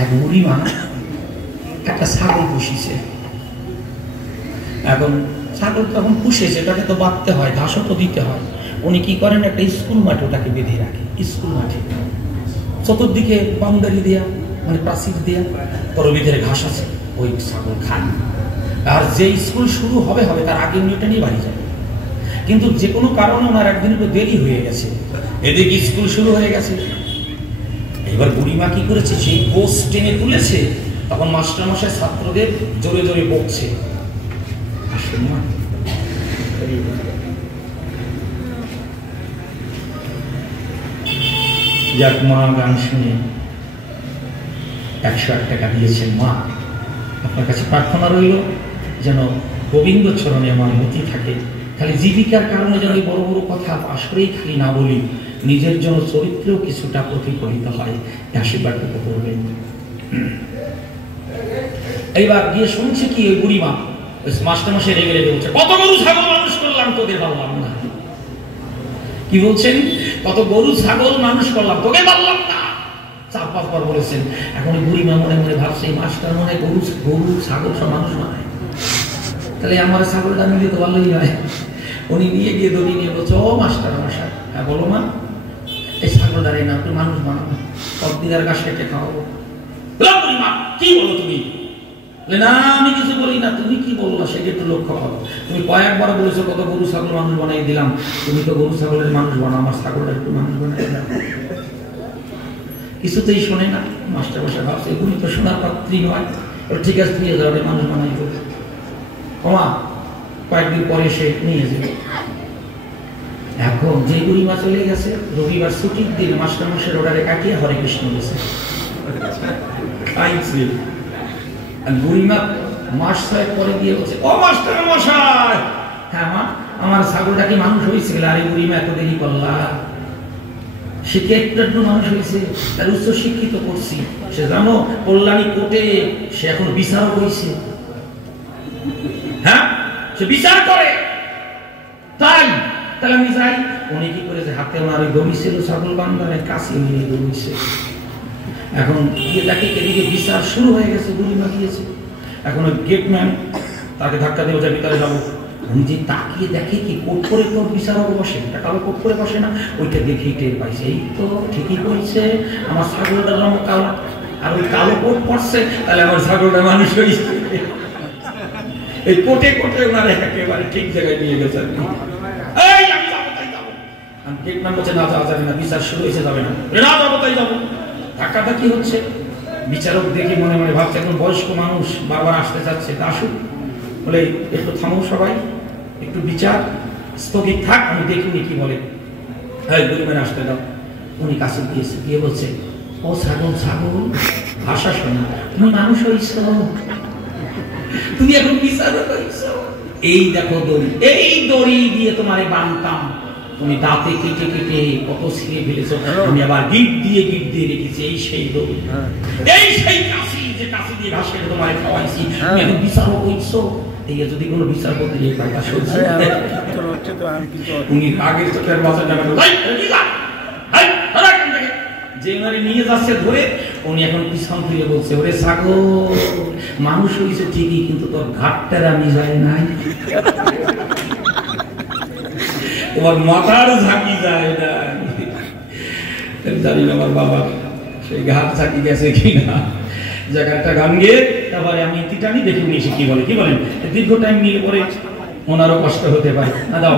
এক বুড়িমা একটা ছাগল পুষিছে। এখন ছাগল তখন পুষেছে, এটাকে তো বাঁধতে হয়, ঘাসও তো দিতে হয়। উনি কি করেন, একটা স্কুল মাঠে ওটাকে বেঁধে রাখে। স্কুল মাঠে চতুর্দিকে বাউন্ডারি দেয়া, মানে প্রাচীর দেয়া, তোর ভিতরে ঘাস আছে, ওই ছাগল খায়। আর যে স্কুল শুরু হবে তার আগে উনি ওটা নিয়ে বাড়ি যাবে। কিন্তু যে কোনো কারণে ওনার একদিন একটু দেরি হয়ে গেছে, এদিকে স্কুল শুরু হয়ে গেছে। এবার বুড়িমা কি করেছে, সেই কোষ টেনে তুলেছে। তখন মাস্টারমশাই ছাত্রদের জোরে জোরে বকছে, যাক মা গান শুনে 101 টাকা দিয়েছেন। মা, আপনার কাছে প্রার্থনা রইল যেন গোবিন্দ চরণে আমার মতি থাকে। খালি জীবিকার কারণে যেন বড় বড় কথা আসলেই খালি না বলি, নিজের জন্য চরিত্রেও কিছুটা প্রতিফলিত হয়। আশীর্বাদটুকু করবেন। এইবার গিয়ে শুনছি কি, ওই বুড়িমা ওই মাস্টারমশাই রেগে রেগে বলছে, কত গরু ছাগল মানুষ করলাম, তোদের পারলাম না। কি বলছেন? কত গরু ছাগল মানুষ করলাম, তোকে পারলাম না। 4-5 বার বলেছেন। এখন বুড়িমা মনে মনে ভাবছে, মাস্টার মনে গরু ছাগল সব মানুষ বানায়, তাহলে আমার ছাগলটা নিলে তো ভালোই হয়। উনি নিয়ে গিয়ে দড়ি নিয়ে বলছে, ও মাস্টার মশাই, হ্যাঁ বলো মা, এই ছাগলটারে না আপনি মানুষ বানাবো, সব দিদার গাছ কেটে খাওয়াবো। কি বলো তুমি? না আমি কিছু বলি না, তুমি কি বললো সেটা একটু লক্ষ্য করো। তুমি কয়েকবার বলেছো কত গরু ছাগল মানুষ বানাই দিলাম, তুমি তো গরু ছাগলের মানুষ বানাও, আমার ছাগলটা একটু মানুষ বানাই দিলাম। কিছুতেই শোনে না। মাস্টার মশাই ভাবছে এগুলি তো শোনার পাত্রী নয়, ঠিক আছে নিয়ে যাও, মানুষ বানাই দেবে। কমা কয়েকদিন পরে সে নিয়ে যাবে। এখন যে বুড়িমা চলে গেছে, রবিবার ছুটির দিন মাস্টারমশাই অর্ডারে কাটিয়ে হরে কৃষ্ণ গেছে। বুড়িমা মাস 6 পরে দিয়ে বলছে, ও মাস্টারমশাই, হ্যাঁ মা, আমার ছাগলটা কি মানুষ হয়েছে? আরে বুড়িমা এত দেরি করলা, সে কি একটু মানুষ হয়েছে? তার উচ্চ শিক্ষিত করছি, সে জানো কল্যাণী কোর্টে সে এখন বিচারক হয়েছে। হ্যাঁ, সে বিচার করে। তাই তাহলে আমি যাই। উনি কি করেছে, হাতে ওনার ওই দড়ি ছিল ছাগল বান্ধার কাছে নিয়ে দৌড়িয়েছে। এখন গিয়ে দেখে এদিকে বিচার শুরু হয়ে গেছে, বুড়িমা গিয়েছে। এখন ওই গেটম্যান তাকে ধাক্কা দিয়ে ওটা ভিতরে যাবো। উনি যে তাকিয়ে দেখে কি কোট করে তোর বিচারক বসে, এটা কালো কোট করে বসে না, ওইটা দেখেই টের পাইছে, এই তো ঠিকই বলছে, আমার ছাগলটার রঙ কালো, আর ওই কালো কোট পড়ছে, তাহলে আমার ছাগলটা মানুষ হয়েছে। এই কোটে কোটে ওনার একেবারে ঠিক জায়গায় নিয়ে গেছে। বিচার শুরু হয়েছে, যাবে না, যাবো তাই যাবো। ধাক্কাটা কি হচ্ছে, বিচারক দেখে মনে মনে ভাবছে এখন বয়স্ক মানুষ বারবার আসতে চাচ্ছে, তা আসুক। বলে একটু থামো সবাই, একটু বিচার স্থগিত থাক, আমি দেখি উনি কি বলে। হ্যাঁ বুড়িমানে আসতে দাও। উনি কাছে গিয়েছে, গিয়ে বলছে, ও ছাগল ছাগল, ভাষা শোনা, তুমি মানুষ হইছ, তুমি এখন বিচারক হইছ। এই দেখো দড়ি, এই দড়ি দিয়ে তোমারে বানতাম, তুমি দাঁতে কেটে কেটে কত ছিঁড়ে ফেলেছো, আমি আবার গিট দিয়ে রেখেছি, এই সেই দড়ি, এই সেই কাশি, যে কাশি দিয়ে ঘাস কেটে তোমারে খাওয়াইছি, তুমি এখন বিচারক হইছ। এই যদি কোনো বিচার করতে গিয়ে কাজ হচ্ছে, উনি আগের চোখের বাচ্চা জায়গা যে ওনারে নিয়ে যাচ্ছে ধরে, উনি এখন পিছন ফিরে বলছে, ওরে ছাগল, মানুষ হয়েছে ঠিকই, কিন্তু তোর ঘাটটার আমি যাই নাই, তোমার মাথার ঝাঁকি যায় না। জানি না আমার বাবা সেই ঘাট ঝাঁকি গেছে কিনা। জায়গাটা গান গিয়ে তারপরে আমি তিটানি দেখে নিয়েছি কি বলে, কি বলেন, দীর্ঘ টাইম নিয়ে পরে ওনারও কষ্ট হতে পারে না।